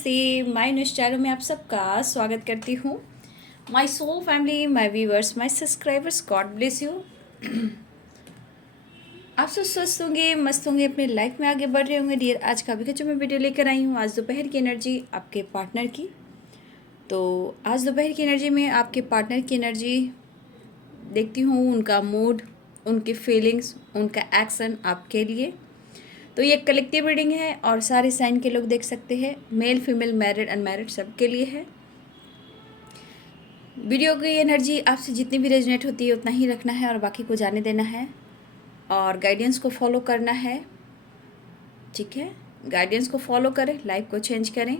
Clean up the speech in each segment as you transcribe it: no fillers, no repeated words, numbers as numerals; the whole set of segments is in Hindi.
नमस्ते। माय न्यूज़ चैनल में आप सबका स्वागत करती हूँ। My soul family, my viewers, my subscribers, God bless you. आप सब स्वस्थ होंगे, मस्त होंगे, अपने लाइफ में आगे बढ़ रहे होंगे डियर। आज का भी जो मैं वीडियो लेकर आई हूँ, आज दोपहर की एनर्जी आपके पार्टनर की। तो आज दोपहर की एनर्जी में आपके पार्टनर की एनर्जी देखती हूँ, उनका मूड, उनकी फीलिंग्स, उनका एक्शन आपके लिए। तो ये कलेक्टिव रीडिंग है और सारे साइन के लोग देख सकते हैं, मेल फीमेल मैरिड अनमैरिड सबके लिए है। वीडियो की एनर्जी आपसे जितनी भी रेजोनेट होती है उतना ही रखना है और बाकी को जाने देना है और गाइडेंस को फॉलो करना है। ठीक है, गाइडेंस को फॉलो करें, लाइफ को चेंज करें।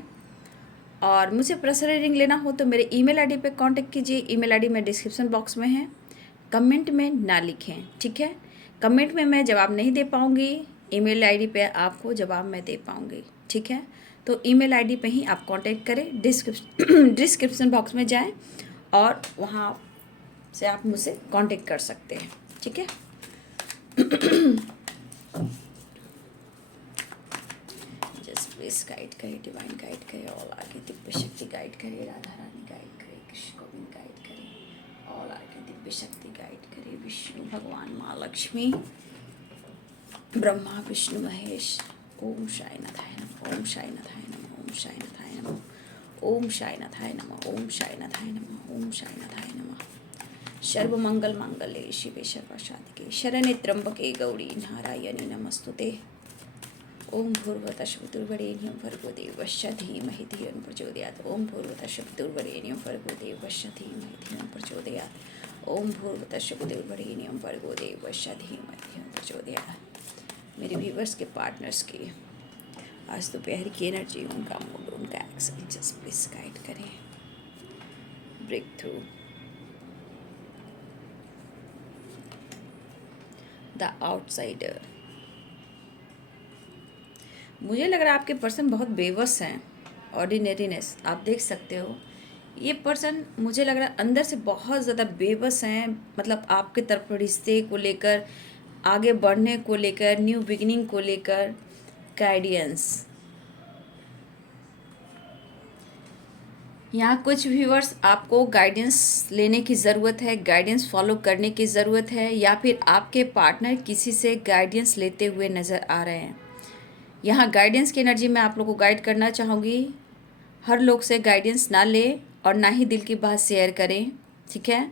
और मुझे पर्सनल रीडिंग लेना हो तो मेरे ईमेल आईडी पे कांटेक्ट कीजिए। ईमेल आईडी में डिस्क्रिप्शन बॉक्स में है, कमेंट में ना लिखें। ठीक है, कमेंट में मैं जवाब नहीं दे पाऊँगी, ईमेल आईडी पे आपको जवाब मैं दे पाऊँगी। ठीक है, तो ईमेल आईडी पे ही आप कांटेक्ट करें, डिस्क्रिप्शन बॉक्स में जाएं और वहाँ से आप मुझसे कांटेक्ट कर सकते हैं। ठीक है, जस्ट प्लीज गाइड करे, डिवाइन गाइड करे, ऑल आगे दिव्य शक्ति गाइड करे, राधा रानी गाइड करे, कृष्ण गोविंद गाइड करे, ऑल आगे दिव्य शक्ति गाइड करे, विष्णु भगवान, माँ लक्ष्मी, ब्रह्मा विष्णु महेश। ओम शाय नथाय नमः, ओम शाय नथाय नमः, ओम शाय नथाय नमः, ओम शाय नथाय नमः, ओम शाय नथाय नमः, ओम शाय नथाय नमः। सर्वमंगल मांगल्ये शिवे सर्वसाधिके शरण्ये त्र्यंबके गौरी नारायणी नमस्तुते। ओम भूर्भुवः दुर्वरेण्यं भर्गो देवस्य धीमहि धियो यो प्रचोदयात्। ओम भूर्भुवः दुर्वरेण्यं भर्गो देवस्य धीमहि धियो यो प्रचोदयात्। ओम भूर्भुवः दुर्वरेण्यं भर्गो देवस्य धीमहि धियो यो प्रचोदयात्। मेरे व्यूवर्स के पार्टनर्स की आज दोपहर की एनर्जी, उनका मूड, उनका एक्शन जस्ट प्लीज गाइड करें। Break through the outsider. मुझे लग रहा है आपके पर्सन बहुत बेबस हैं, ऑर्डिनरीनेस आप देख सकते हो। ये पर्सन मुझे लग रहा है अंदर से बहुत ज़्यादा बेबस हैं, मतलब आपके तरफ रिश्ते को लेकर, आगे बढ़ने को लेकर, न्यू बिगिनिंग को लेकर, गाइडेंस। यहाँ कुछ व्यूअर्स आपको गाइडेंस लेने की ज़रूरत है, गाइडेंस फॉलो करने की ज़रूरत है, या फिर आपके पार्टनर किसी से गाइडेंस लेते हुए नज़र आ रहे हैं। यहाँ गाइडेंस की एनर्जी में आप लोग को गाइड करना चाहूँगी। हर लोग से गाइडेंस ना ले और ना ही दिल की बात शेयर करें। ठीक है,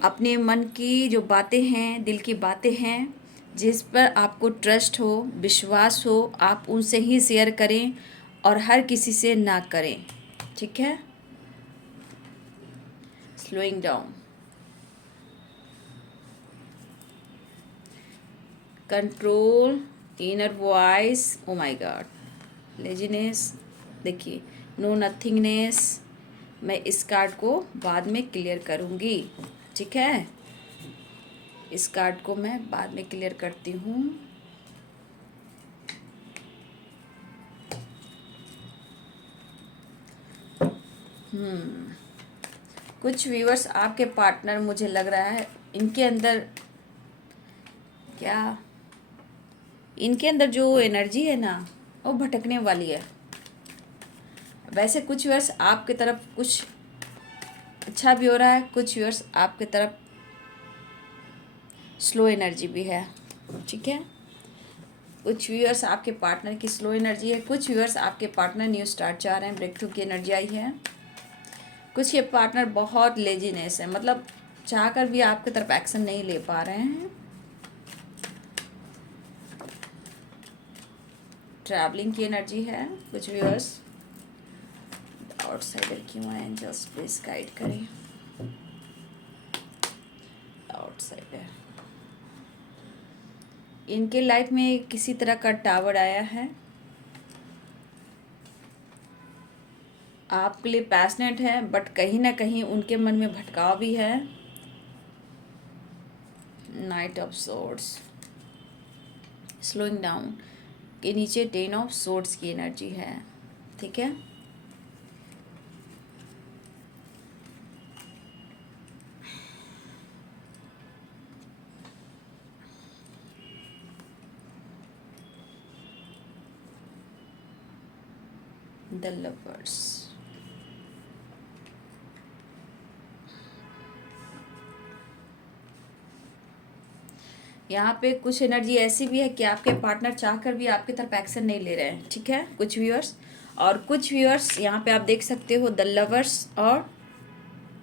अपने मन की जो बातें हैं, दिल की बातें हैं, जिस पर आपको ट्रस्ट हो, विश्वास हो, आप उनसे ही शेयर करें और हर किसी से ना करें। ठीक है, slowing down, control, inner voice, oh my God, laziness, देखिए, नो नथिंगनेस। मैं इस कार्ड को बाद में क्लियर करूँगी। ठीक है, इस कार्ड को मैं बाद में क्लियर करती हूँ। कुछ व्यूअर्स आपके पार्टनर, मुझे लग रहा है इनके अंदर क्या, इनके अंदर जो एनर्जी है ना वो भटकने वाली है। वैसे कुछ व्यूअर्स आपके तरफ कुछ अच्छा भी हो रहा है, कुछ व्यूअर्स आपके तरफ स्लो एनर्जी भी है। ठीक है, कुछ व्यूअर्स आपके पार्टनर की स्लो एनर्जी है, कुछ व्यूअर्स आपके पार्टनर न्यू स्टार्ट चाह रहे हैं, ब्रेक थ्रू की एनर्जी आई है। कुछ के पार्टनर बहुत लेजीनेस है, मतलब चाहकर भी आपकी तरफ एक्शन नहीं ले पा रहे हैं। ट्रैवलिंग की एनर्जी है कुछ व्यूअर्स। आउटसाइडर क्यों है, एंजल्स प्लीज गाइड करें। आउटसाइडर, इनके लाइफ में किसी तरह का टावर आया है, आपके लिए पैशनेट है, बट कहीं ना कहीं उनके मन में भटकाव भी है। Night of swords, slowing down के नीचे 10 ऑफ सोर्ड्स की एनर्जी है। ठीक है, द लवर्स। यहाँ पे कुछ एनर्जी ऐसी भी है कि आपके पार्टनर चाहकर भी आपकी तरफ एक्शन नहीं ले रहे हैं, ठीक है, कुछ व्यूअर्स। और कुछ व्यूअर्स यहाँ पे आप देख सकते हो द लवर्स और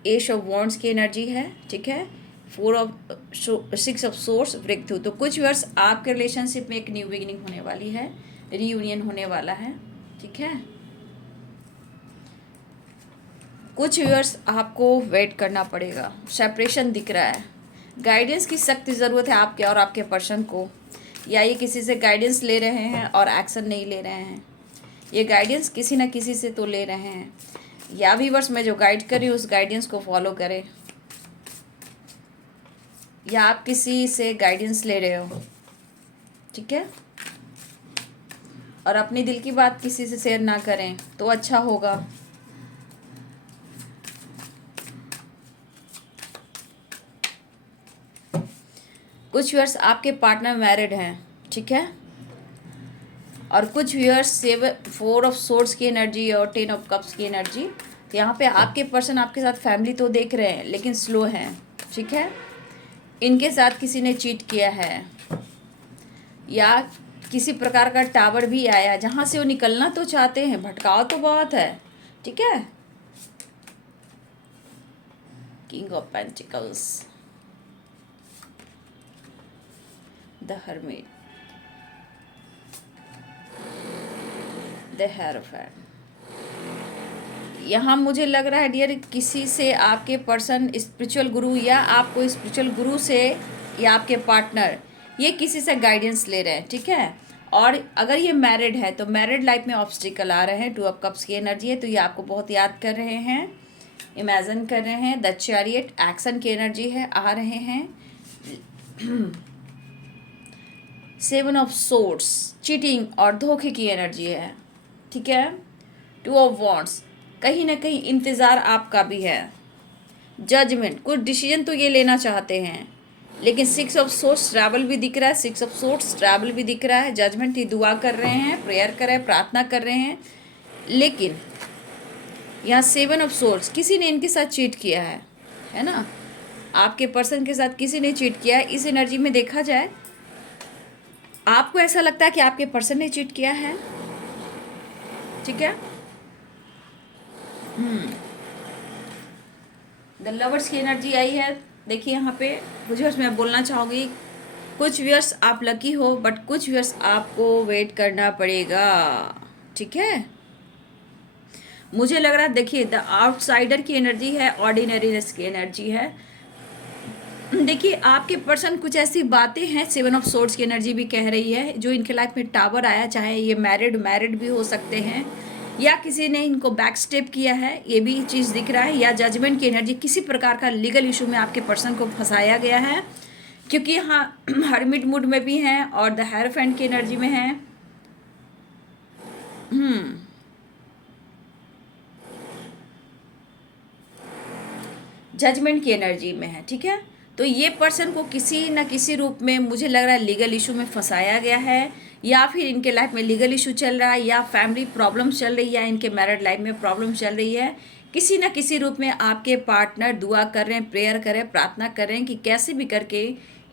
एश ऑफ वॉन्ड्स की एनर्जी है, ठीक है, 6 ऑफ सोर्स ब्रेक थ्रू। तो कुछ व्यूअर्स आपके रिलेशनशिप में एक न्यू बिगिनिंग होने वाली है, रीयूनियन होने वाला है, ठीक है। कुछ व्यूअर्स आपको वेट करना पड़ेगा, सेपरेशन दिख रहा है, गाइडेंस की सख्त ज़रूरत है आपके और आपके पर्सन को, या ये किसी से गाइडेंस ले रहे हैं और एक्शन नहीं ले रहे हैं, ये गाइडेंस किसी न किसी से तो ले रहे हैं, या व्यूअर्स मैं जो गाइड कर रही हूँ उस गाइडेंस को फॉलो करें, या आप किसी से गाइडेंस ले रहे हो, ठीक है। और अपनी दिल की बात किसी से शेयर ना करें तो अच्छा होगा। कुछ व्यूअर्स आपके पार्टनर मैरिड हैं, ठीक है, और कुछ व्यूअर्स 4 ऑफ सोर्ड्स की एनर्जी और 10 ऑफ कप्स की एनर्जी। तो यहाँ पे आपके पर्सन आपके साथ फैमिली तो देख रहे हैं लेकिन स्लो हैं, ठीक है। इनके साथ किसी ने चीट किया है, या किसी प्रकार का टावर भी आया जहाँ से वो निकलना तो चाहते हैं, भटकाव तो बहुत है, ठीक है। King of pentacles, the hermit, the hierophant. यहाँ मुझे लग रहा है डियर किसी से आपके पर्सन स्पिरिचुअल गुरु, या आपको स्पिरिचुअल गुरु से, या आपके पार्टनर ये किसी से गाइडेंस ले रहे हैं, ठीक है। और अगर ये मैरिड है तो मैरिड लाइफ में ऑब्स्टिकल आ रहे हैं, 2 ऑफ कप्स की एनर्जी है, तो ये आपको बहुत याद कर रहे हैं, इमेजिन कर रहे हैं। द चैरियट एक्शन की एनर्जी है, आ रहे हैं। 7 ऑफ सोर्ड्स चीटिंग और धोखे की एनर्जी है, ठीक है। 2 ऑफ वॉन्ड्स कहीं ना कहीं इंतज़ार आपका भी है, जजमेंट, कुछ डिसीजन तो ये लेना चाहते हैं, लेकिन 6 ऑफ सोर्ड्स ट्रैवल भी दिख रहा है, 6 ऑफ सोर्ड्स ट्रैवल भी दिख रहा है, जजमेंट ही दुआ कर रहे हैं, प्रेयर कर रहे हैं, प्रार्थना कर रहे हैं। लेकिन यहाँ 7 ऑफ सोर्ड्स किसी ने इनके साथ चीट किया है ना, आपके पर्सन के साथ किसी ने चीट किया है। इस एनर्जी में देखा जाए आपको ऐसा लगता है कि आपके पर्सन ने चीट किया है, ठीक है। द लवर्स की एनर्जी आई है। देखिए यहाँ पे कुछ व्यूअर्स मैं बोलना चाहूँगी, कुछ व्यूअर्स आप लकी हो बट कुछ व्यूअर्स आपको वेट करना पड़ेगा, ठीक है। मुझे लग रहा है देखिए द आउटसाइडर की एनर्जी है, ऑर्डिनरीनेस की एनर्जी है। देखिए आपके पर्सन कुछ ऐसी बातें हैं, 7 ऑफ सोर्ड्स की एनर्जी भी कह रही है, जो इनके लाइफ में टावर आया, चाहे ये मैरिड भी हो सकते हैं, या किसी ने इनको बैक स्टेप किया है, ये भी चीज़ दिख रहा है, या जजमेंट की एनर्जी, किसी प्रकार का लीगल इशू में आपके पर्सन को फंसाया गया है, क्योंकि यहाँ हर्मिट मूड में भी हैं और द हेरोफेंट की एनर्जी में है। जजमेंट की एनर्जी में है, ठीक है। तो ये पर्सन को किसी न किसी रूप में मुझे लग रहा है लीगल इशू में फंसाया गया है, या फिर इनके लाइफ में लीगल इशू चल रहा है, या फैमिली प्रॉब्लम्स चल रही है, या इनके मैरिड लाइफ में प्रॉब्लम चल रही है। किसी न किसी रूप में आपके पार्टनर दुआ कर रहे हैं, प्रेयर कर रहे हैं, प्रार्थना कर रहे हैं कि कैसे भी करके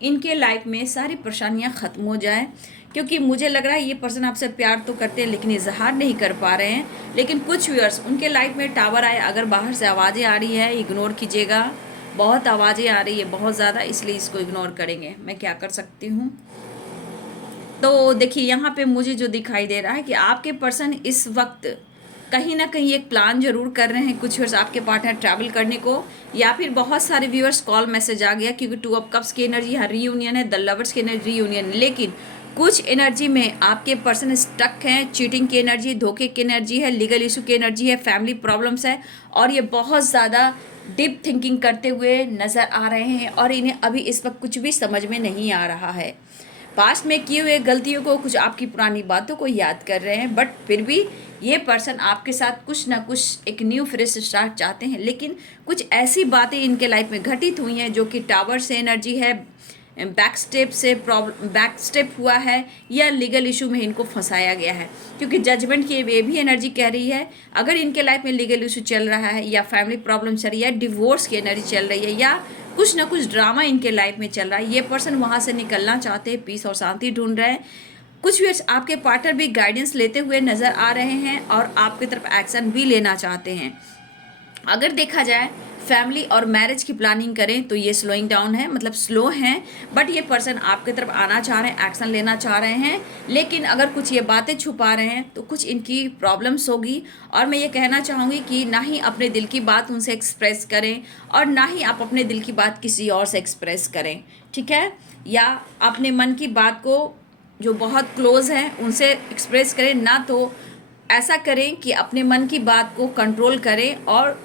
इनके लाइफ में सारी परेशानियाँ ख़त्म हो जाएँ, क्योंकि मुझे लग रहा है ये पर्सन आपसे प्यार तो करते हैं लेकिन इजहार नहीं कर पा रहे हैं। लेकिन कुछ व्यूअर्स उनके लाइफ में टावर आए, अगर बाहर से आवाज़ें आ रही है इग्नोर कीजिएगा, बहुत आवाज़ें आ रही है बहुत ज़्यादा, इसलिए इसको इग्नोर करेंगे। मैं क्या कर सकती हूँ। तो देखिए यहाँ पे मुझे जो दिखाई दे रहा है कि आपके पर्सन इस वक्त कहीं ना कहीं एक प्लान जरूर कर रहे हैं, कुछ व्यूअर्स आपके पार्टनर ट्रैवल करने को, या फिर बहुत सारे व्यूअर्स कॉल मैसेज आ गया, क्योंकि 2 ऑफ कप्स की एनर्जी है, रीयूनियन है, द लवर्स की एनर्जी रीयूनियन। लेकिन कुछ एनर्जी में आपके पर्सन स्टक हैं, चीटिंग की एनर्जी, धोखे की एनर्जी है, लीगल इशू की एनर्जी है, फैमिली प्रॉब्लम्स है, और ये बहुत ज़्यादा डीप थिंकिंग करते हुए नज़र आ रहे हैं, और इन्हें अभी इस वक्त कुछ भी समझ में नहीं आ रहा है। पास्ट में किए हुए गलतियों को, कुछ आपकी पुरानी बातों को याद कर रहे हैं, बट फिर भी ये पर्सन आपके साथ कुछ ना कुछ एक न्यू फ्रेश स्टार्ट चाहते हैं। लेकिन कुछ ऐसी बातें इनके लाइफ में घटित हुई हैं जो कि टावर से एनर्जी है, बैक स्टेप हुआ है या लीगल इशू में इनको फंसाया गया है, क्योंकि जजमेंट की ये भी एनर्जी कह रही है अगर इनके लाइफ में लीगल इशू चल रहा है या फैमिली प्रॉब्लम चल रही है, डिवोर्स की एनर्जी चल रही है या कुछ ना कुछ ड्रामा इनके लाइफ में चल रहा है, ये पर्सन वहाँ से निकलना चाहते हैं, पीस और शांति ढूंढ रहे हैं। कुछ भी आपके पार्टनर भी गाइडेंस लेते हुए नज़र आ रहे हैं और आपकी तरफ एक्शन भी लेना चाहते हैं। अगर देखा जाए फैमिली और मैरिज की प्लानिंग करें तो ये स्लोइंग डाउन है, मतलब स्लो हैं, बट ये पर्सन आपकी तरफ आना चाह रहे हैं, एक्शन लेना चाह रहे हैं। लेकिन अगर कुछ ये बातें छुपा रहे हैं तो कुछ इनकी प्रॉब्लम्स होगी। और मैं ये कहना चाहूँगी कि ना ही अपने दिल की बात उनसे एक्सप्रेस करें और ना ही आप अपने दिल की बात किसी और से एक्सप्रेस करें, ठीक है। या अपने मन की बात को जो बहुत क्लोज हैं उनसे एक्सप्रेस करें, ना तो ऐसा करें कि अपने मन की बात को कंट्रोल करें और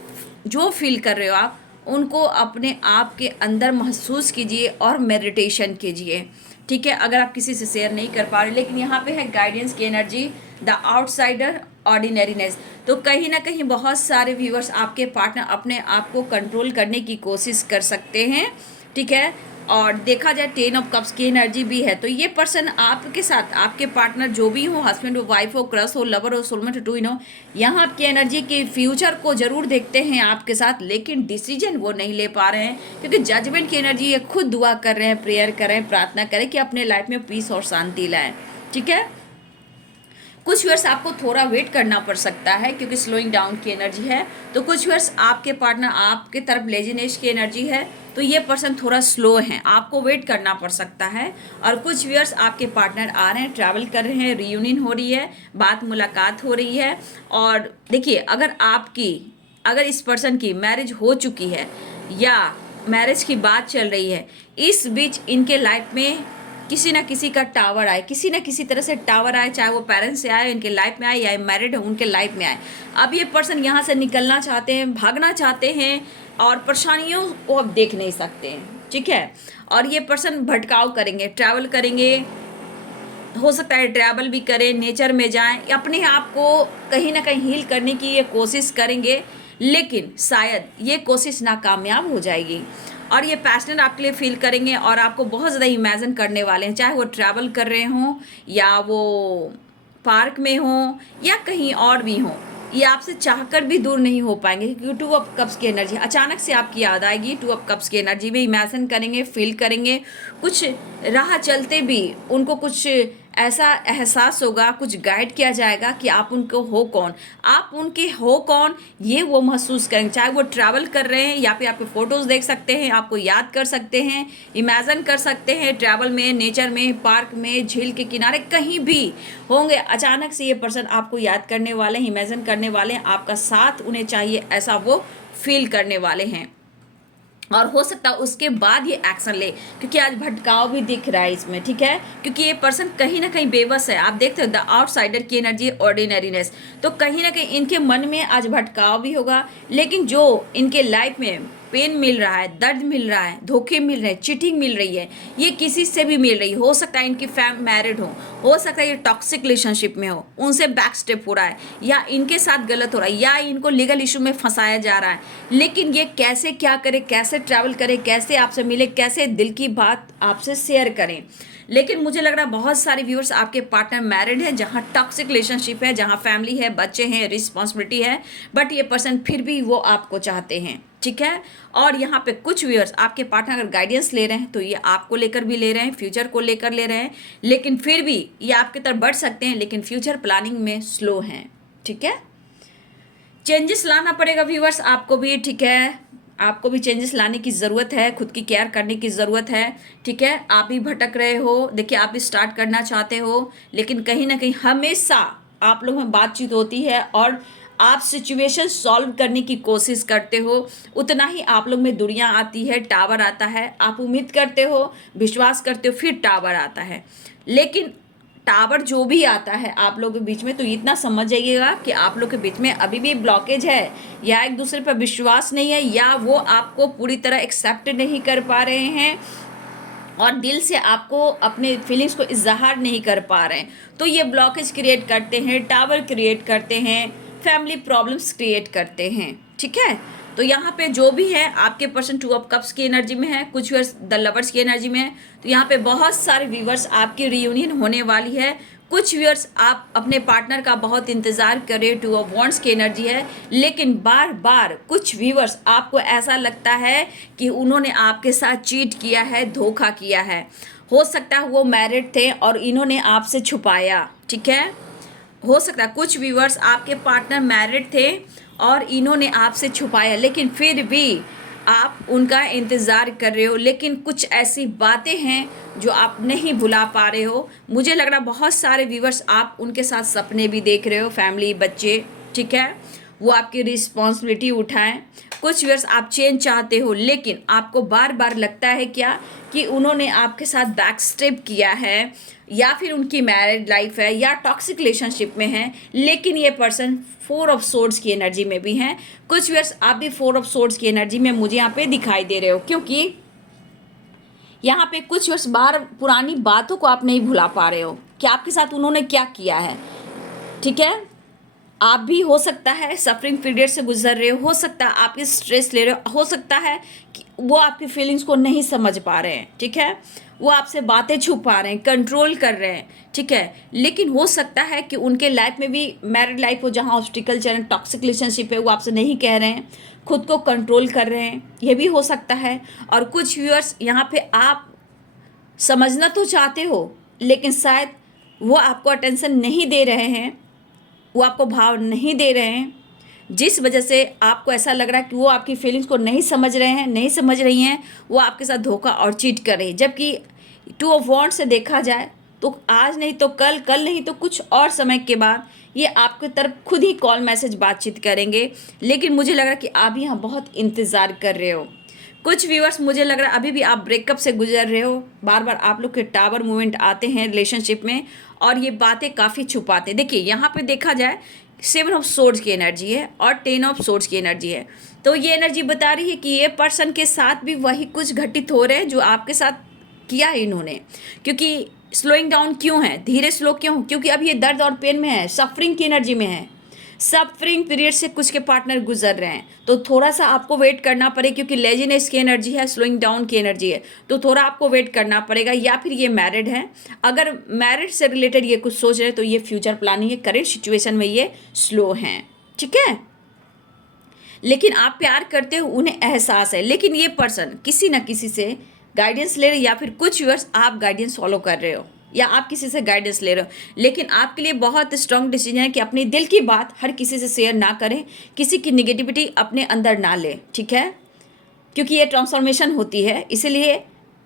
जो फील कर रहे हो आप उनको अपने आप के अंदर महसूस कीजिए और मेडिटेशन कीजिए, ठीक है। अगर आप किसी से शेयर नहीं कर पा रहे, लेकिन यहाँ पे है गाइडेंस की एनर्जी, द आउटसाइडर, ऑर्डिनरीनेस। तो कहीं ना कहीं बहुत सारे व्यूअर्स आपके पार्टनर अपने आप को कंट्रोल करने की कोशिश कर सकते हैं, ठीक है। और देखा जाए 10 ऑफ कप्स की एनर्जी भी है, तो ये पर्सन आपके साथ, आपके पार्टनर जो भी हो, हस्बैंड हो, वाइफ हो, क्रश हो, लवर हो, सोलमेट हो, ट्विन हो, यहाँ आपकी एनर्जी के फ्यूचर को जरूर देखते हैं आपके साथ, लेकिन डिसीजन वो नहीं ले पा रहे हैं क्योंकि जजमेंट की एनर्जी ये खुद दुआ कर रहे हैं, प्रेयर कर रहे हैं, प्रार्थना करें कि अपने लाइफ में पीस और शांति लाएं, ठीक है। कुछ वर्ष आपको थोड़ा वेट करना पड़ सकता है क्योंकि स्लोइंग डाउन की एनर्जी है। तो कुछ वर्ष आपके पार्टनर आपके तरफ लेजीनेस की एनर्जी है, तो ये पर्सन थोड़ा स्लो है, आपको वेट करना पड़ सकता है। और कुछ व्यूअर्स आपके पार्टनर आ रहे हैं, ट्रैवल कर रहे हैं, रियूनियन हो रही है, बात मुलाकात हो रही है। और देखिए, अगर इस पर्सन की मैरिज हो चुकी है या मैरिज की बात चल रही है, इस बीच इनके लाइफ में किसी ना किसी का टावर आए, किसी ना किसी तरह से टावर आए, चाहे वो पेरेंट्स से आए, इनके लाइफ में आए, या मैरिड है उनके लाइफ में आए। अब ये पर्सन यहाँ से निकलना चाहते हैं, भागना चाहते हैं और परेशानियों को अब देख नहीं सकते हैं, ठीक है। और ये पर्सन भटकाव करेंगे, ट्रैवल करेंगे, हो सकता है ट्रैवल भी करें, नेचर में जाएं, अपने आप को कहीं ना कहीं हील करने की ये कोशिश करेंगे, लेकिन शायद ये कोशिश नाकामयाब हो जाएगी। और ये पैशनेट आपके लिए फील करेंगे और आपको बहुत ज़्यादा इमेजिन करने वाले हैं, चाहे वो ट्रैवल कर रहे हों या वो पार्क में हों या कहीं और भी हों। ये आपसे चाहकर भी दूर नहीं हो पाएंगे क्योंकि 2 ऑफ कप्स की एनर्जी अचानक से आपकी याद आएगी। 2 ऑफ कप्स की एनर्जी में इमेजिन करेंगे, फील करेंगे, कुछ राह चलते भी उनको कुछ ऐसा एहसास होगा, कुछ गाइड किया जाएगा कि आप उनको हो कौन, आप उनके हो कौन, ये वो महसूस करेंगे। चाहे वो ट्रैवल कर रहे हैं या फिर आपके फ़ोटोज़ देख सकते हैं, आपको याद कर सकते हैं, इमेजिन कर सकते हैं, ट्रैवल में, नेचर में, पार्क में, झील के किनारे कहीं भी होंगे। अचानक से ये पर्सन आपको याद करने वाले हैं, इमेजिन करने वाले हैं, आपका साथ उन्हें चाहिए, ऐसा वो फील करने वाले हैं। और हो सकता है उसके बाद ये एक्शन ले, क्योंकि आज भटकाव भी दिख रहा है इसमें, ठीक है। क्योंकि ये पर्सन कहीं ना कहीं बेबस है, आप देखते हो द आउटसाइडर की एनर्जी, ऑर्डिनरीनेस। तो कहीं ना कहीं इनके मन में आज भटकाव भी होगा, लेकिन जो इनके लाइफ में पेन मिल रहा है, दर्द मिल रहा है, धोखे मिल रहे हैं, चीटिंग मिल रही है, ये किसी से भी मिल रही है। हो सकता है इनकी मैरिड हो सकता है ये टॉक्सिक रिलेशनशिप में हो, उनसे बैक स्टेप हो रहा है, या इनके साथ गलत हो रहा है, या इनको लीगल इशू में फंसाया जा रहा है। लेकिन ये कैसे क्या करे, कैसे ट्रैवल करे, कैसे आपसे मिले, कैसे दिल की बात आपसे शेयर करें। लेकिन मुझे लग रहा है बहुत सारे व्यूअर्स आपके पार्टनर मैरिड है, जहाँ टॉक्सिक रिलेशनशिप है, जहाँ फैमिली है, बच्चे हैं, रिस्पॉन्सिबिलिटी है, बट ये पर्सन फिर भी वो आपको चाहते हैं, ठीक है। और यहाँ पे कुछ व्यूअर्स आपके पार्टनर अगर गाइडेंस ले रहे हैं तो ये आपको लेकर भी ले रहे हैं, फ्यूचर को लेकर ले रहे हैं, लेकिन फिर भी ये आपकी तरफ बढ़ सकते हैं, लेकिन फ्यूचर प्लानिंग में स्लो हैं, ठीक है। चेंजेस लाना पड़ेगा व्यूअर्स आपको भी, ठीक है। आपको भी चेंजेस लाने की ज़रूरत है, खुद की केयर करने की ज़रूरत है, ठीक है। आप भी भटक रहे हो, देखिए आप भी स्टार्ट करना चाहते हो, लेकिन कहीं ना कहीं हमेशा आप लोगों में बातचीत होती है और आप सिचुएशन सॉल्व करने की कोशिश करते हो, उतना ही आप लोग में दुनिया आती है, टावर आता है, आप उम्मीद करते हो, विश्वास करते हो, फिर टावर आता है। लेकिन टावर जो भी आता है आप लोगों के बीच में, तो इतना समझ जाइएगा कि आप लोग के बीच में अभी भी ब्लॉकेज है, या एक दूसरे पर विश्वास नहीं है, या वो आपको पूरी तरह एक्सेप्ट नहीं कर पा रहे हैं और दिल से आपको अपने फीलिंग्स को इजहार नहीं कर पा रहे हैं। तो ये ब्लॉकेज क्रिएट करते हैं, टावर क्रिएट करते हैं, फैमिली प्रॉब्लम्स क्रिएट करते हैं, ठीक है। तो यहाँ पे जो भी है आपके पर्सन 2 ऑफ कप्स की एनर्जी में है, कुछ व्यूअर्स द लवर्स की एनर्जी में है। तो यहाँ पे बहुत सारे व्यूअर्स आपकी रियूनियन होने वाली है। कुछ व्यूअर्स आप अपने पार्टनर का बहुत इंतज़ार कर रहे हो, 2 ऑफ वॉन्ड्स की एनर्जी है। लेकिन बार बार कुछ व्यूअर्स आपको ऐसा लगता है कि उन्होंने आपके साथ चीट किया है, धोखा किया है। हो सकता है वो मैरिड थे और इन्होंने आपसे छुपाया, ठीक है। हो सकता है कुछ व्यूअर्स आपके पार्टनर मैरिड थे और इन्होंने आपसे छुपाया, लेकिन फिर भी आप उनका इंतज़ार कर रहे हो। लेकिन कुछ ऐसी बातें हैं जो आप नहीं भुला पा रहे हो। मुझे लग रहा बहुत सारे व्यूअर्स आप उनके साथ सपने भी देख रहे हो, फैमिली, बच्चे, ठीक है, वो आपकी रिस्पॉन्सिबिलिटी उठाएं। कुछ व्यूअर्स आप चेंज चाहते हो, लेकिन आपको बार बार लगता है क्या कि उन्होंने आपके साथ बैक स्टेप किया है, या फिर उनकी मैरिड लाइफ है या टॉक्सिक रिलेशनशिप में है। लेकिन ये पर्सन 4 ऑफ सोर्ड्स की एनर्जी में भी हैं। कुछ व्यूअर्स आप भी 4 ऑफ सोर्ड्स की एनर्जी में मुझे यहाँ पे दिखाई दे रहे हो, क्योंकि यहाँ पे कुछ वर्ष बाहर पुरानी बातों को आप नहीं भुला पा रहे हो कि आपके साथ उन्होंने क्या किया है, ठीक है। आप भी हो सकता है सफरिंग पीरियड से गुजर रहे हो सकता है आपके स्ट्रेस ले रहे हो सकता है कि वो आपकी फीलिंग्स को नहीं समझ पा रहे हैं, ठीक है, वो आपसे बातें छुपा रहे हैं, कंट्रोल कर रहे हैं, ठीक है। लेकिन हो सकता है कि उनके लाइफ में भी मैरिड लाइफ हो जहाँ ऑब्स्टिकल चल रहे हैं, टॉक्सिक रिलेशनशिप है, वो आपसे नहीं कह रहे हैं, खुद को कंट्रोल कर रहे हैं, ये भी हो सकता है। और कुछ व्यूअर्स यहाँ पे आप समझना तो चाहते हो, लेकिन शायद वो आपको अटेंशन नहीं दे रहे हैं, वो आपको भाव नहीं दे रहे हैं, जिस वजह से आपको ऐसा लग रहा है कि वो आपकी फीलिंग्स को नहीं समझ रहे हैं, नहीं समझ रही हैं, वो आपके साथ धोखा और चीट कर रही है। जबकि 2 ऑफ वॉन्ड्स से देखा जाए तो आज नहीं तो कल, कल नहीं तो कुछ और समय के बाद ये आपकी तरफ खुद ही कॉल मैसेज बातचीत करेंगे। लेकिन मुझे लग रहा है कि आप यहाँ बहुत इंतज़ार कर रहे हो। कुछ व्यूअर्स मुझे लग रहा है अभी भी आप ब्रेकअप से गुजर रहे हो। बार बार आप लोग के टावर मूवमेंट आते हैं रिलेशनशिप में और ये बातें काफ़ी छुपाते हैं। देखिए यहाँ पे देखा जाए 7 ऑफ सोर्ड्स की एनर्जी है और 10 ऑफ सोर्ड्स की एनर्जी है। तो ये एनर्जी बता रही है कि ये पर्सन के साथ भी वही कुछ घटित हो रहे हैं जो आपके साथ किया है इन्होंने। क्योंकि स्लोइंग डाउन क्यों है, धीरे स्लो क्यों, क्योंकि अब ये दर्द और पेन में है, सफरिंग की एनर्जी में है, सफरिंग पीरियड से कुछ के पार्टनर गुजर रहे हैं। तो थोड़ा सा आपको वेट करना पड़ेगा, क्योंकि लेजीनेस की एनर्जी है, स्लोइंग डाउन की एनर्जी है, तो थोड़ा आपको वेट करना पड़ेगा। या फिर ये मैरिड है, अगर मैरिड से रिलेटेड ये कुछ सोच रहे हैं तो ये फ्यूचर प्लानिंग है, करेंट सिचुएशन में ये स्लो हैं, ठीक है। लेकिन आप प्यार करते हो, उन्हें एहसास है, लेकिन ये पर्सन किसी न किसी से गाइडेंस ले रहे, या फिर कुछ व्यूअर्स आप गाइडेंस फॉलो कर रहे हो या आप किसी से गाइडेंस ले रहे हो। लेकिन आपके लिए बहुत स्ट्रांग डिसीजन है कि अपने दिल की बात हर किसी से शेयर ना करें, किसी की निगेटिविटी अपने अंदर ना लें, ठीक है, क्योंकि ये ट्रांसफॉर्मेशन होती है। इसीलिए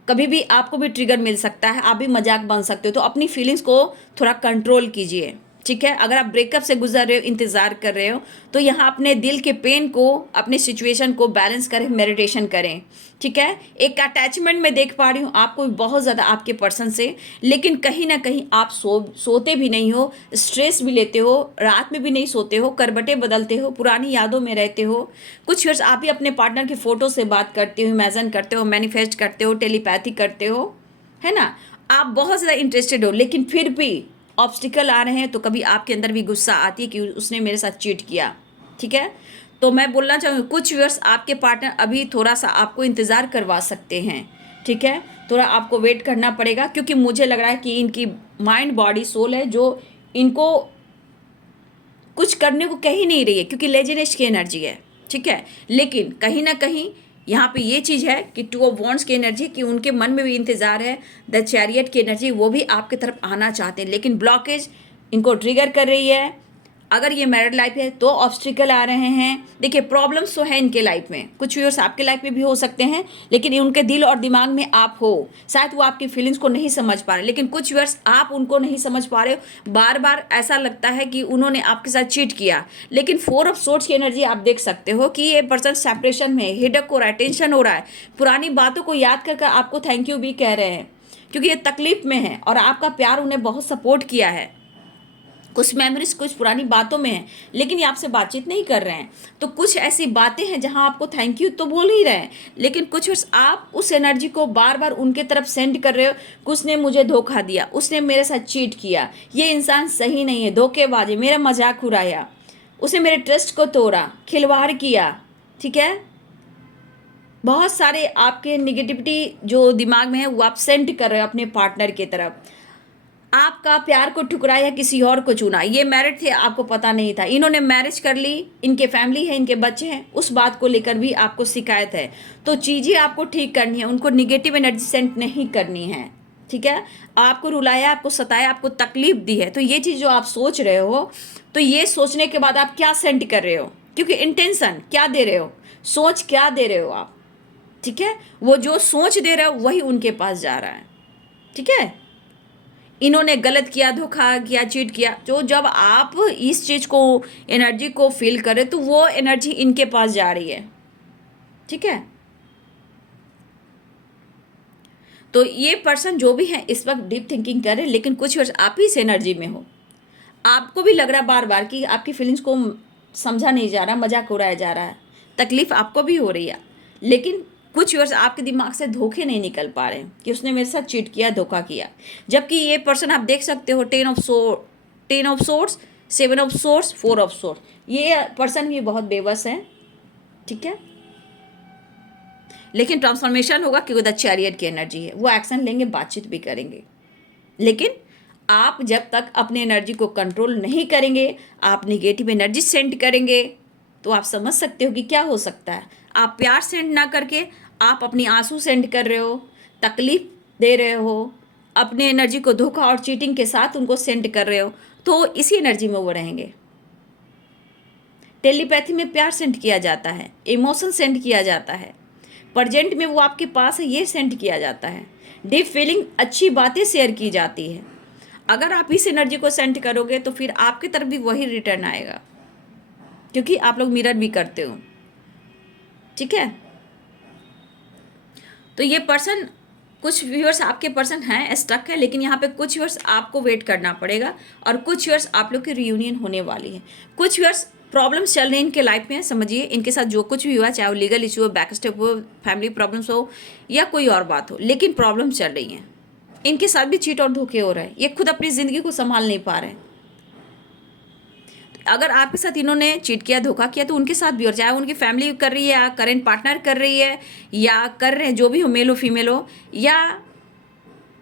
कभी भी आपको भी ट्रिगर मिल सकता है, आप भी मजाक बन सकते हो। तो अपनी फीलिंग्स को थोड़ा कंट्रोल कीजिए, ठीक है। अगर आप ब्रेकअप से गुजर रहे हो, इंतज़ार कर रहे हो, तो यहाँ अपने दिल के पेन को, अपने सिचुएशन को बैलेंस करें, मेडिटेशन करें, ठीक है। एक अटैचमेंट में देख पा रही हूँ आपको बहुत ज़्यादा आपके पर्सन से, लेकिन कहीं ना कहीं आप सोते भी नहीं हो, स्ट्रेस भी लेते हो, रात में भी नहीं सोते हो, करवटें बदलते हो, पुरानी यादों में रहते हो। कुछ वर्ष आप ही अपने पार्टनर की फ़ोटो से बात करते हो, इमेजिन करते हो, मैनिफेस्ट करते हो, टेलीपैथी करते हो, है ना। आप बहुत ज़्यादा इंटरेस्टेड हो, लेकिन फिर भी ऑब्स्टिकल आ रहे हैं, तो कभी आपके अंदर भी गुस्सा आती है कि उसने मेरे साथ चीट किया, ठीक है। तो मैं बोलना चाहूँगी कुछ व्यूअर्स आपके पार्टनर अभी थोड़ा सा आपको इंतज़ार करवा सकते हैं, ठीक है, थोड़ा आपको वेट करना पड़ेगा, क्योंकि मुझे लग रहा है कि इनकी माइंड बॉडी सोल है जो इनको कुछ करने को कह ही नहीं रही है, क्योंकि लेजीनेस की एनर्जी है, ठीक है। लेकिन कहीं ना कहीं यहाँ पे ये चीज़ है कि 2 ऑफ वॉन्ड्स की एनर्जी, कि उनके मन में भी इंतज़ार है, द चैरियट की एनर्जी, वो भी आपकी तरफ आना चाहते हैं, लेकिन ब्लॉकेज इनको ट्रिगर कर रही है। अगर ये मैरिड लाइफ है तो ऑब्स्टिकल आ रहे हैं। देखिए प्रॉब्लम्स तो है इनके लाइफ में, कुछ व्यूअर्स आपके लाइफ में भी हो सकते हैं, लेकिन उनके दिल और दिमाग में आप हो, शायद वो आपकी फीलिंग्स को नहीं समझ पा रहे। लेकिन कुछ व्यूअर्स आप उनको नहीं समझ पा रहे हो, बार बार ऐसा लगता है कि उन्होंने आपके साथ चीट किया। लेकिन 4 ऑफ सोर्ड्स की एनर्जी आप देख सकते हो कि ये पर्सन सेपरेशन में, हेडक हो रहा है, टेंशन हो रहा है, पुरानी बातों को याद कर आपको थैंक यू भी कह रहे हैं, क्योंकि ये तकलीफ में है और आपका प्यार उन्हें बहुत सपोर्ट किया है। कुछ मेमोरीज कुछ पुरानी बातों में है, लेकिन ये आपसे बातचीत नहीं कर रहे हैं। तो कुछ ऐसी बातें हैं जहां आपको थैंक यू तो बोल ही रहे हैं, लेकिन कुछ आप उस एनर्जी को बार बार उनके तरफ सेंड कर रहे हो। उसने मुझे धोखा दिया, उसने मेरे साथ चीट किया, ये इंसान सही नहीं है, धोखेबाजी, मेरा मजाक उड़ाया, उसने मेरे ट्रस्ट को तोड़ा, खिलवाड़ किया, ठीक है। बहुत सारे आपके निगेटिविटी जो दिमाग में है वो आप सेंड कर रहे हो अपने पार्टनर की तरफ। आपका प्यार को ठुकराया, किसी और को चुना। ये मैरिड थे, आपको पता नहीं था, इन्होंने मैरिज कर ली, इनके फैमिली है, इनके बच्चे हैं, उस बात को लेकर भी आपको शिकायत है। तो चीज़ें आपको ठीक करनी है, उनको निगेटिव एनर्जी सेंड नहीं करनी है, ठीक है। आपको रुलाया, आपको सताया, आपको तकलीफ दी है, तो ये चीज़ जो आप सोच रहे हो, तो ये सोचने के बाद आप क्या सेंड कर रहे हो, क्योंकि इंटेंशन क्या दे रहे हो, सोच क्या दे रहे हो आप, ठीक है। वो जो सोच दे रहे हो वही उनके पास जा रहा है, ठीक है। इन्होंने गलत किया, धोखा किया, चीट किया, तो जब आप इस चीज़ को, एनर्जी को फील करें, तो वो एनर्जी इनके पास जा रही है, ठीक है। तो ये पर्सन जो भी है इस वक्त डीप थिंकिंग करे, लेकिन कुछ वर्ष आप ही इस एनर्जी में हो, आपको भी लग रहा बार बार कि आपकी फीलिंग्स को समझा नहीं जा रहा, मजाक उड़ाया जा रहा है, तकलीफ आपको भी हो रही है, लेकिन कुछ वर्ष आपके दिमाग से धोखे नहीं निकल पा रहे हैं कि उसने मेरे साथ चीट किया, धोखा किया। जबकि ये पर्सन आप देख सकते हो 10 of sorts, 7 of sorts, 4 of sorts, ये पर्सन भी बहुत बेबस है, ठीक है। लेकिन ट्रांसफॉर्मेशन होगा क्योंकि द चैरियट की एनर्जी है, वो एक्शन लेंगे, बातचीत भी करेंगे। लेकिन आप जब तक अपने एनर्जी को कंट्रोल नहीं करेंगे, आप निगेटिव एनर्जी सेंड करेंगे, तो आप समझ सकते हो कि क्या हो सकता है। आप प्यार सेंड ना करके आप अपनी आंसू सेंड कर रहे हो, तकलीफ दे रहे हो, अपने एनर्जी को धोखा और चीटिंग के साथ उनको सेंड कर रहे हो, तो इसी एनर्जी में वो रहेंगे। टेलीपैथी में प्यार सेंड किया जाता है, इमोशन सेंड किया जाता है, प्रेजेंट में वो आपके पास है ये सेंड किया जाता है, डीप फीलिंग, अच्छी बातें शेयर की जाती है। अगर आप इस एनर्जी को सेंड करोगे तो फिर आपकी तरफ भी वही रिटर्न आएगा, क्योंकि आप लोग मिरर भी करते हो, ठीक है। तो ये पर्सन, कुछ व्यूअर्स आपके पर्सन हैं स्टक है, लेकिन यहाँ पे कुछ व्यूअर्स आपको वेट करना पड़ेगा, और कुछ व्यूअर्स आप लोग की रियूनियन होने वाली है। कुछ व्यूअर्स प्रॉब्लम्स चल रही हैं इनके लाइफ में, समझिए इनके साथ जो कुछ भी हुआ, चाहे वो लीगल इशू हो, बैक स्टेप हो, फैमिली प्रॉब्लम्स हो, या कोई और बात हो, लेकिन प्रॉब्लम्स चल रही हैं। इनके साथ भी चीट और धोखे हो रहे हैं, ये खुद अपनी ज़िंदगी को संभाल नहीं पा रहे हैं। अगर आपके साथ इन्होंने चीट किया, धोखा किया, तो उनके साथ भी, और चाहे उनकी फैमिली कर रही है, या करेंट पार्टनर कर रही है, या कर रहे हैं, जो भी हो, मेल हो फीमेल हो, या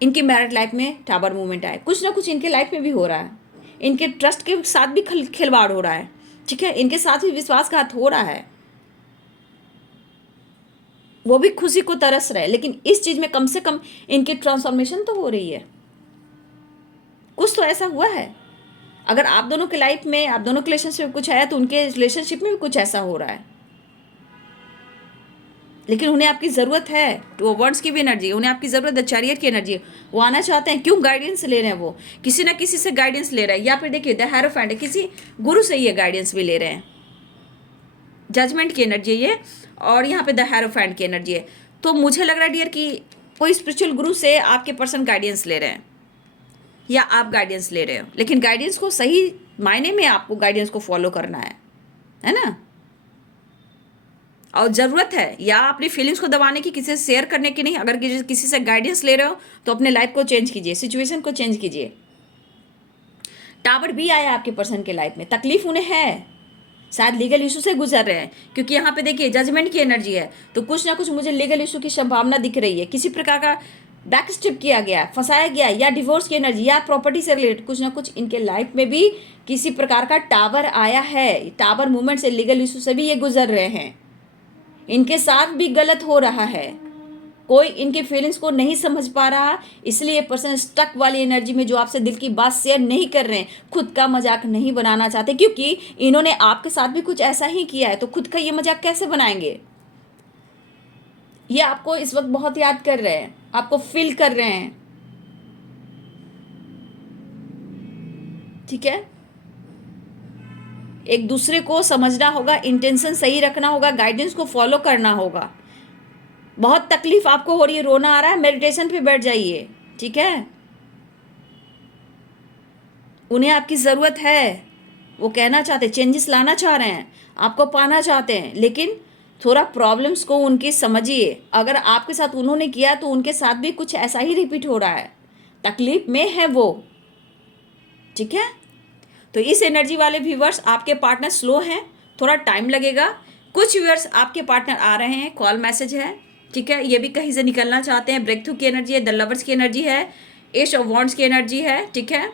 इनकी मैरिड लाइफ में टावर मूवमेंट आए, कुछ ना कुछ इनके लाइफ में भी हो रहा है। इनके ट्रस्ट के साथ भी खिलवाड़ हो रहा है, ठीक है। इनके साथ भी विश्वासघात हो रहा है, वो भी खुशी को तरस रहे, लेकिन इस चीज़ में कम से कम इनकी ट्रांसफॉर्मेशन तो हो रही है, कुछ तो ऐसा हुआ है। अगर आप दोनों के लाइफ में, आप दोनों के रिलेशनशिप में कुछ आया, तो उनके रिलेशनशिप में भी कुछ ऐसा हो रहा है। लेकिन उन्हें आपकी ज़रूरत है, तो वर्ड्स की भी एनर्जी है, उन्हें आपकी ज़रूरत है, चैरियट की एनर्जी है, वो आना चाहते हैं। क्यों? गाइडेंस ले रहे हैं, वो किसी ना किसी से गाइडेंस ले रहे हैं, या फिर देखिए द हेरोफेंट है, किसी गुरु से ये गाइडेंस भी ले रहे हैं। जजमेंट की एनर्जी है ये, और यहाँ पे द हेरोफेंट की एनर्जी है। तो मुझे लग रहा है डियर कि कोई स्पिरिचुअल गुरु से आपके पर्सन गाइडेंस ले रहे हैं, या आप गाइडेंस ले रहे हो, लेकिन गाइडेंस को सही मायने में आपको गाइडेंस को फॉलो करना है ना। और ज़रूरत है, या अपनी फीलिंग्स को दबाने की, किसी से शेयर करने की नहीं। अगर किसी से गाइडेंस ले रहे हो तो अपने लाइफ को चेंज कीजिए, सिचुएशन को चेंज कीजिए। टावर भी आया आपके पर्सन के लाइफ में, तकलीफ उन्हें है, शायद लीगल इशू से गुजर रहे हैं, क्योंकि यहाँ पे देखिए जजमेंट की एनर्जी है, तो कुछ ना कुछ मुझे लीगल इशू की संभावना दिख रही है। किसी प्रकार का बैक स्टेप किया गया, फंसाया गया, या डिवोर्स की एनर्जी, या प्रॉपर्टी से रिलेटेड कुछ ना कुछ इनके लाइफ में भी किसी प्रकार का टावर आया है। टावर मूवमेंट से, लीगल इशू से भी ये गुजर रहे हैं, इनके साथ भी गलत हो रहा है, कोई इनके फीलिंग्स को नहीं समझ पा रहा, इसलिए ये पर्सन स्टक वाली एनर्जी में जो आपसे दिल की बात शेयर नहीं कर रहे हैं, खुद का मजाक नहीं बनाना चाहते, क्योंकि इन्होंने आपके साथ भी कुछ ऐसा ही किया है, तो खुद का ये मजाक कैसे बनाएंगे। ये आपको इस वक्त बहुत याद कर रहे हैं, आपको फील कर रहे हैं, ठीक है। एक दूसरे को समझना होगा, इंटेंशन सही रखना होगा, गाइडेंस को फॉलो करना होगा। बहुत तकलीफ आपको हो रही है, रोना आ रहा है, मेडिटेशन पे बैठ जाइए, ठीक है। उन्हें आपकी ज़रूरत है, वो कहना चाहते, चेंजेस लाना चाह रहे हैं, आपको पाना चाहते हैं, लेकिन थोड़ा प्रॉब्लम्स को उनकी समझिए। अगर आपके साथ उन्होंने किया तो उनके साथ भी कुछ ऐसा ही रिपीट हो रहा है, तकलीफ में है वो, ठीक है। तो इस एनर्जी वाले व्यूवर्स, आपके पार्टनर स्लो हैं, थोड़ा टाइम लगेगा, कुछ व्यूअर्स आपके पार्टनर आ रहे हैं, कॉल मैसेज है, ठीक है, ये भी कहीं से निकलना चाहते हैं, ब्रेक थ्रू की एनर्जी है, द लवर्स की एनर्जी है, एस ऑफ वॉन्ड्स की एनर्जी है, ठीक है।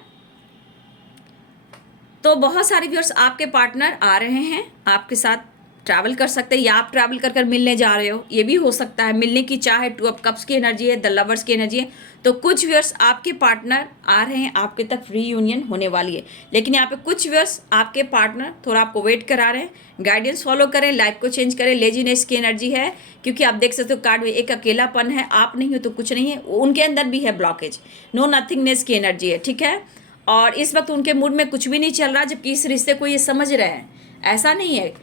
तो बहुत सारे व्यूअर्स आपके पार्टनर आ रहे हैं, आपके साथ ट्रैवल कर सकते हैं, या आप ट्रैवल कर मिलने जा रहे हो, ये भी हो सकता है। मिलने की चाह है, 2 ऑफ कप्स की एनर्जी है, द लवर्स की एनर्जी है। तो कुछ व्यूअर्स आपके पार्टनर आ रहे हैं, आपके तक रीयूनियन होने वाली है। लेकिन यहाँ पे कुछ व्यूअर्स आपके पार्टनर थोड़ा आपको वेट करा रहे हैं। गाइडेंस फॉलो करें, लाइफ को चेंज करें। लेजीनेस की एनर्जी है, क्योंकि आप देख सकते हो कार्ड में एक अकेलापन है, आप नहीं हो तो कुछ नहीं है, उनके अंदर भी है ब्लॉकेज, नो नथिंगनेस की एनर्जी है, ठीक है। और इस वक्त उनके मूड में कुछ भी नहीं चल रहा, जबकि इस रिश्ते को ये समझ रहे हैं, ऐसा नहीं है,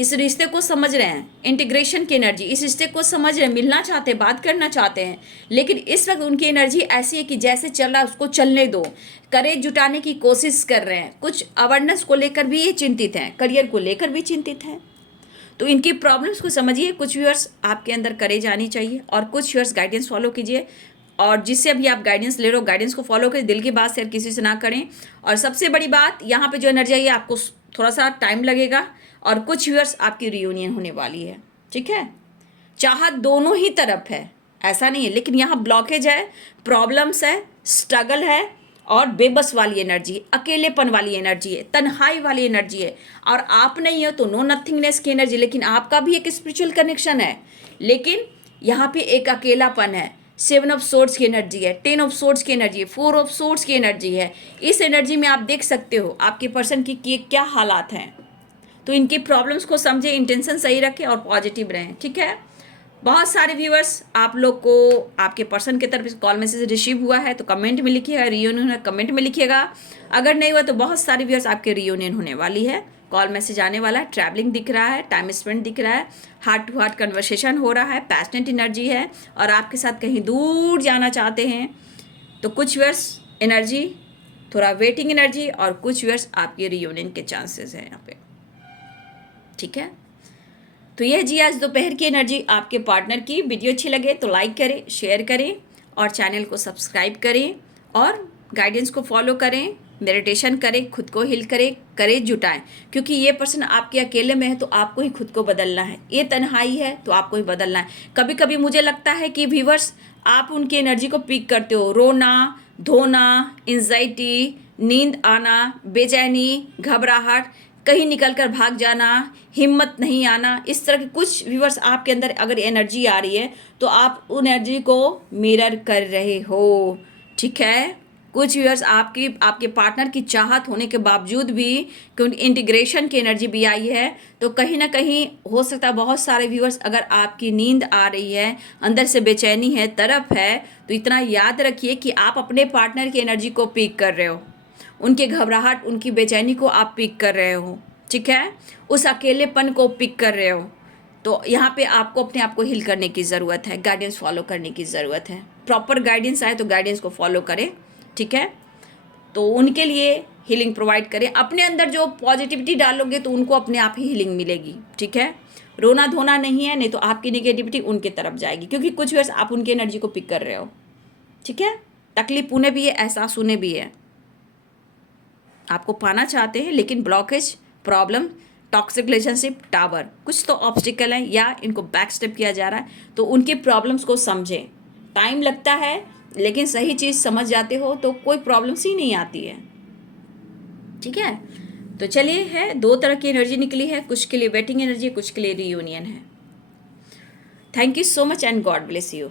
इस रिश्ते को समझ रहे हैं, इंटीग्रेशन की एनर्जी, इस रिश्ते को समझ रहे हैं, मिलना चाहते हैं, बात करना चाहते हैं। लेकिन इस वक्त उनकी एनर्जी ऐसी है कि जैसे चल रहा है उसको चलने दो, करेज जुटाने की कोशिश कर रहे हैं। कुछ अवेयरनेस को लेकर भी ये चिंतित हैं, करियर को लेकर भी चिंतित हैं। तो इनकी प्रॉब्लम्स को समझिए। कुछ व्यूअर्स आपके अंदर करेज आनी चाहिए, और कुछ व्यूअर्स गाइडेंस फॉलो कीजिए। और जिससे अभी आप गाइडेंस ले रहे हो, गाइडेंस को फॉलो करें, दिल की बात शेयर किसी से ना करें। और सबसे बड़ी बात, यहाँ पे जो एनर्जी है आपको थोड़ा सा टाइम लगेगा, और कुछ व्यूअर्स आपकी रियूनियन होने वाली है, ठीक है। चाहत दोनों ही तरफ है, ऐसा नहीं है, लेकिन यहाँ ब्लॉकेज है, प्रॉब्लम्स है, स्ट्रगल है, और बेबस वाली एनर्जी, अकेलेपन वाली एनर्जी है, तन्हाई वाली एनर्जी है। और आप नहीं हो तो नो नथिंगनेस की एनर्जी, लेकिन आपका भी एक स्पिरिचुअल कनेक्शन है, लेकिन यहाँ पे एक अकेलापन है। 7 ऑफ सोर्ड्स की एनर्जी है, 10 ऑफ सोर्ड्स की एनर्जी है, 4 ऑफ सोर्ड्स की एनर्जी है। इस एनर्जी में आप देख सकते हो आपके पर्सन की क्या हालात हैं। तो इनकी प्रॉब्लम्स को समझे, इंटेंशन सही रखें और पॉजिटिव रहें, ठीक है। बहुत सारे व्यूअर्स आप लोग को आपके पर्सन की तरफ कॉल मैसेज रिसीव हुआ है, तो कमेंट में लिखिएगा, रियूनियन कमेंट में लिखिएगा। अगर नहीं हुआ तो बहुत सारे व्यूअर्स आपके रियूनियन होने वाली है, कॉल मैसेज आने वाला है, ट्रैवलिंग दिख रहा है, टाइम स्पेंड दिख रहा है, हार्ट टू हार्ट कन्वर्सेशन हो रहा है, पैशनेट एनर्जी है, और आपके साथ कहीं दूर जाना चाहते हैं। तो कुछ व्यूअर्स एनर्जी थोड़ा वेटिंग एनर्जी, और कुछ व्यूअर्स आपके रियूनियन के चांसेस हैं यहाँ पे, ठीक है। तो यह जी आज दोपहर की एनर्जी आपके पार्टनर की। वीडियो अच्छी लगे तो लाइक करें, शेयर करें, और चैनल को सब्सक्राइब करें, और गाइडेंस को फॉलो करें, मेडिटेशन करें, खुद को हील करें, करेज जुटाएं। क्योंकि ये पर्सन आपके अकेले में है तो आपको ही खुद को बदलना है, ये तन्हाई है तो आपको ही बदलना है। कभी कभी मुझे लगता है कि व्यूअर्स आप उनकी एनर्जी को पिक करते हो, रोना धोना, एंजाइटी, नींद आना, बेचैनी, घबराहट, कहीं निकल कर भाग जाना, हिम्मत नहीं आना, इस तरह के कुछ व्यूअर्स आपके अंदर अगर एनर्जी आ रही है तो आप उन एनर्जी को मिरर कर रहे हो, ठीक है। कुछ व्यूअर्स आपके पार्टनर की चाहत होने के बावजूद भी, क्योंकि इंटीग्रेशन की एनर्जी भी आई है, तो कहीं ना कहीं हो सकता है बहुत सारे व्यूअर्स अगर आपकी नींद आ रही है, अंदर से बेचैनी है, तरफ है, तो इतना याद रखिए कि आप अपने पार्टनर की एनर्जी को पिक कर रहे हो, उनके घबराहट, उनकी बेचैनी को आप पिक कर रहे हो, ठीक है, उस अकेलेपन को पिक कर रहे हो। तो यहाँ पे आपको अपने आप को हील करने की ज़रूरत है, गाइडेंस फॉलो करने की ज़रूरत है। प्रॉपर गाइडेंस आए तो गाइडेंस को फॉलो करें, ठीक है। तो उनके लिए हीलिंग प्रोवाइड करें। अपने अंदर जो पॉजिटिविटी डालोगे तो उनको अपने आप ही हीलिंग मिलेगी, ठीक है। रोना धोना नहीं है, नहीं तो आपकी नेगेटिविटी उनके तरफ जाएगी, क्योंकि कुछ वर्ष आप उनकी एनर्जी को पिक कर रहे हो, ठीक है। तकलीफ उन्हें भी है, एहसास उन्हें भी है, आपको पाना चाहते हैं, लेकिन blockage, problem, toxic relationship, tower, कुछ तो ऑब्स्टिकल है या इनको बैक स्टेप किया जा रहा है। तो उनकी प्रॉब्लम्स को समझें। टाइम लगता है, लेकिन सही चीज़ समझ जाते हो तो कोई प्रॉब्लम्स ही नहीं आती है, ठीक है। तो चलिए, है 2 तरह की एनर्जी निकली है, कुछ के लिए वेटिंग एनर्जी, कुछ के लिए रियूनियन है। Thank you so much and God bless you.